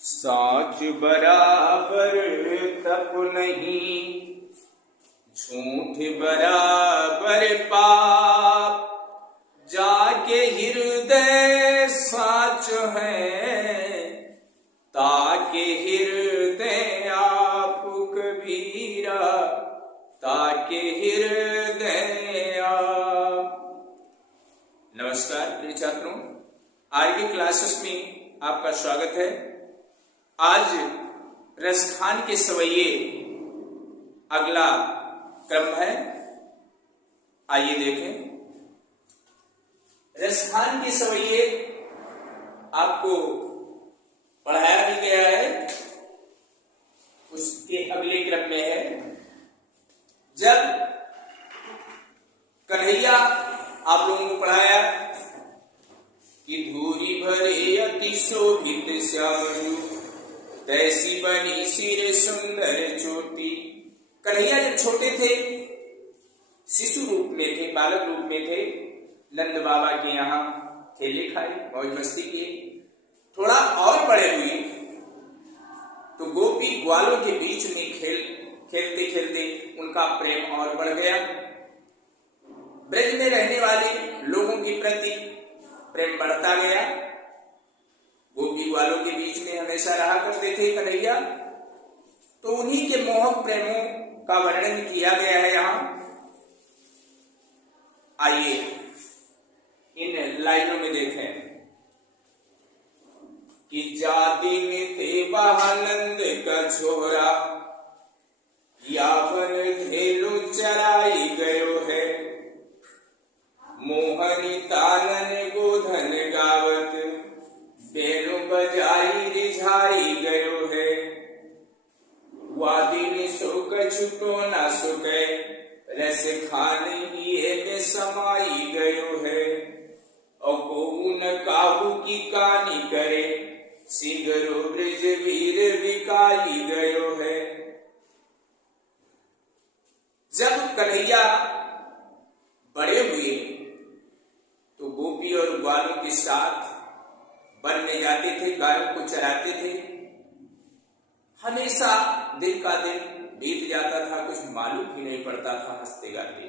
साच बराबर तप नहीं, झूठ बराबर पाप। जाके हृदय साच है, ताके हृदय आप कबीरा, ताके हृदय आप। नमस्कार प्रिय छात्रों, आज की क्लासेस में आपका स्वागत है। आज रसखान के सवैये अगला क्रम है। आइए देखें। रसखान के सवैये आपको पढ़ाया भी गया है, उसके अगले क्रम में है। जब कन्हैया आप लोगों को पढ़ाया कि धूरी भरे अति शोभित श्याम, तैसी बनी सिर सुंदर चोटी। कन्हैया जब छोटे थे, शिशु रूप में थे, बालक रूप में थे, नंद बाबा के यहाँ खेले खाए, मौज मस्ती किए। थोड़ा और बड़े हुए तो गोपी ग्वालों के बीच में खेलते खेलते उनका प्रेम और बढ़ गया। ब्रज में रहने वाले लोगों के प्रति प्रेम बढ़ता गया। गोपी ग्वालों के बीच में हमेशा रहा करते थे कन्हैया, तो उन्हीं के मोहक प्रेमों का वर्णन किया गया है यहाँ। आइए इन लाइनों में देखें कि जाति में थे बहानंद का छोरा, यावन धेनु चराई गयो है, मोहनी तानन गोधन गावत, बेनु बजाई रिझाई गयो है। वादिनी शोक छुटो न सुके, रस खान ही में समाई गयो है। और को न काबू की कानी करे, सिगरो ब्रज वीर बिकाई गयो है। जब कन्हैया बड़े हुए तो गोपी और ग्वालों के साथ वन में जाते थे, गायों को चराते थे। हमेशा दिन का दिन बीत जाता था, कुछ मालूम ही नहीं पड़ता था हंसते गाते।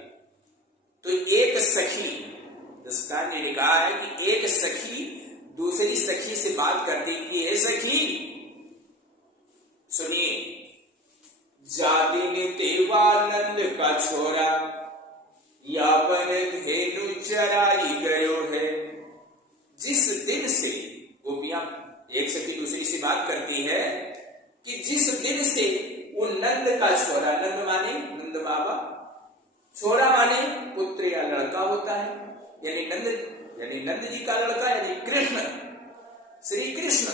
तो एक सखी, दस्तान ने कहा है कि एक सखी दूसरी सखी से बात करती कि हे सखी सुनिए, जादिन देवानंद का छोरा, यावन धेनु चराई गयो है। जिस दिन से गोपियां, एक सखी दूसरी से बात करती है कि जिस दिन से वो नंद का छोरा, नंद माने नंद बाबा, छोरा माने पुत्र या लड़का होता है, यानी नंद जी का लड़का, यानी कृष्ण, श्री कृष्ण।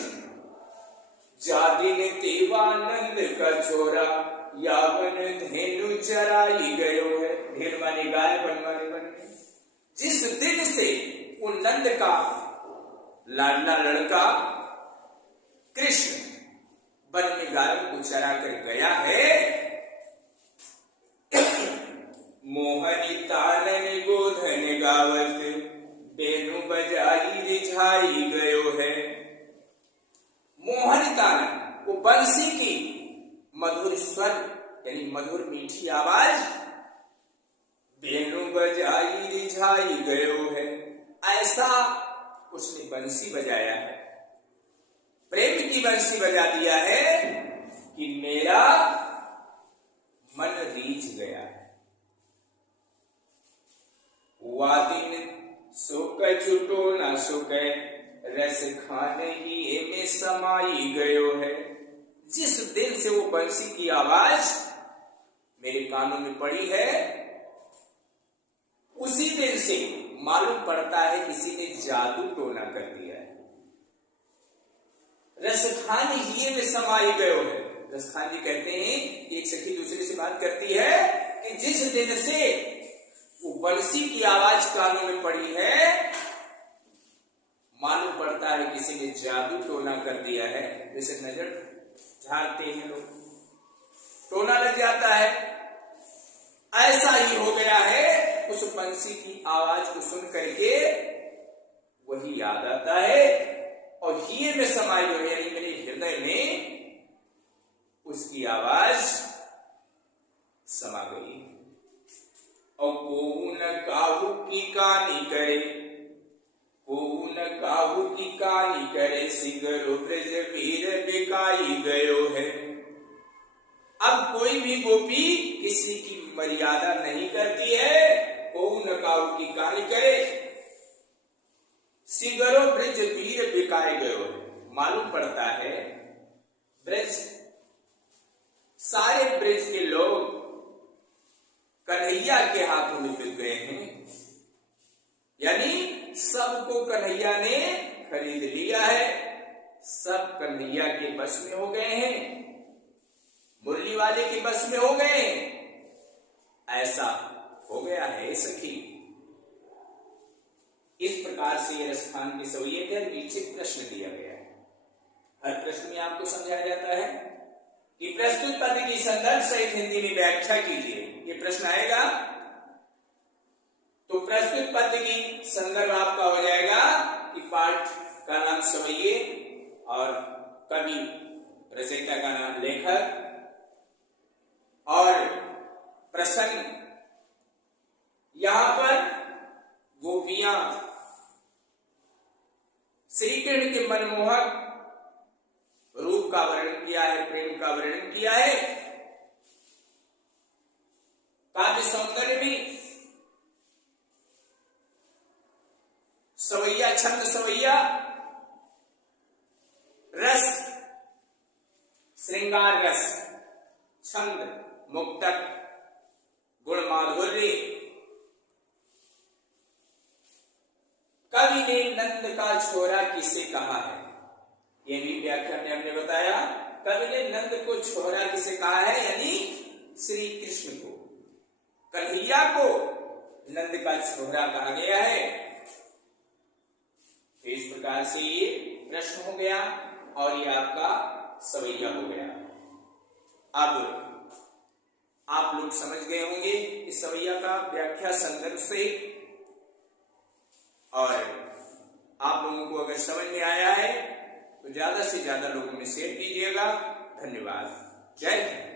जादिन देवानंद का छोरा, यावन धेनु चराई गयो है। ढेर माने गाय, बन माने बन। जिस दिन से वो नंद का लाडला लड़का कृष्ण वन में गायों को चरा कर गया है, मोहनी तानन गोधन गावत, बेनु बजाई रिझाई गयो है। मोहनी तानन, वो बंसी की मधुर स्वर यानी मधुर मीठी आवाज, बेनु बजाई रिझाई गयो है। ऐसा उसने बंसी बजाया है, प्रेम की बंसी बजा दिया है कि मेरा मन रीझ गया है। वादिन सुख छुटो न सुखे, रस खाने ही में समाई गयो है। जिस दिन से वो बंसी की आवाज मेरे कानों में पड़ी है, उसी दिन से मालूम पड़ता है किसी ने जादू टोना कर दिया है। रसखान ही में समाई गयो है। रसखान जी कहते हैं कि एक सखी दूसरे से बात करती है कि जिस दिन से वो बंसी की आवाज कानों में पड़ी है, मालूम पड़ता है किसी ने जादू टोना कर दिया है। जैसे नजर झाड़ते हैं लोग, टोना लग जाता है, ऐसा ही हो गया है। उस बंसी की आवाज को सुन करके वही याद आता है और हीर में समाई हुई, यानी मेरे हृदय में सिगरो ब्रज वीर बिकाई गयो है। अब कोई भी गोपी किसी की मर्यादा नहीं करती है, कौन काऊ की कहानी करे। सिगरो ब्रज वीर बिकाए गयो है, मालूम पड़ता है ब्रज, सारे ब्रज के लोग कन्हैया के हाथों में बिक गए हैं, यानी सबको कन्हैया ने खरीद लिया है, सब कन्हैया के बस में हो गए हैं, मुरली वाले के बस में हो गए हैं। ऐसा हो गया है सखी। इस प्रकार से ये रसखान की सवैयत है। नीचे प्रश्न दिया गया है, हर प्रश्न में आपको समझाया जाता है कि प्रस्तुत पद की संदर्भ सहित हिंदी में व्याख्या कीजिए। ये प्रश्न आएगा तो प्रस्तुत पद की संदर्भ आपका हो जाएगा कि पाठ का नाम सवैये और कवि रचयिता का नाम लेखक, और प्रसंग यहां पर गोपियां श्री कृष्ण के मनमोहक रूप का वर्णन किया है, प्रेम का वर्णन किया है। काव्य सौंदर्य में सवैया, छंद सवैया, रस श्रृंगार रस, छंद मुक्तक, गुण माधुर्य। कवि ने नंद का छोरा किसे कहा है, ये भी व्याख्या में हमने बताया। कवि ने नंद को छोरा किसे कहा है, यानी श्री कृष्ण को, कन्हैया को नंद का छोरा कहा गया है। तो इस प्रकार से ये प्रश्न हो गया और ये आपका सवैया हो गया। अब आप लोग समझ गए होंगे इस सवैया का व्याख्या संदर्भ से, और आप लोगों को अगर समझ में आया है तो ज्यादा से ज्यादा लोगों में शेयर कीजिएगा। धन्यवाद। जय हिंद।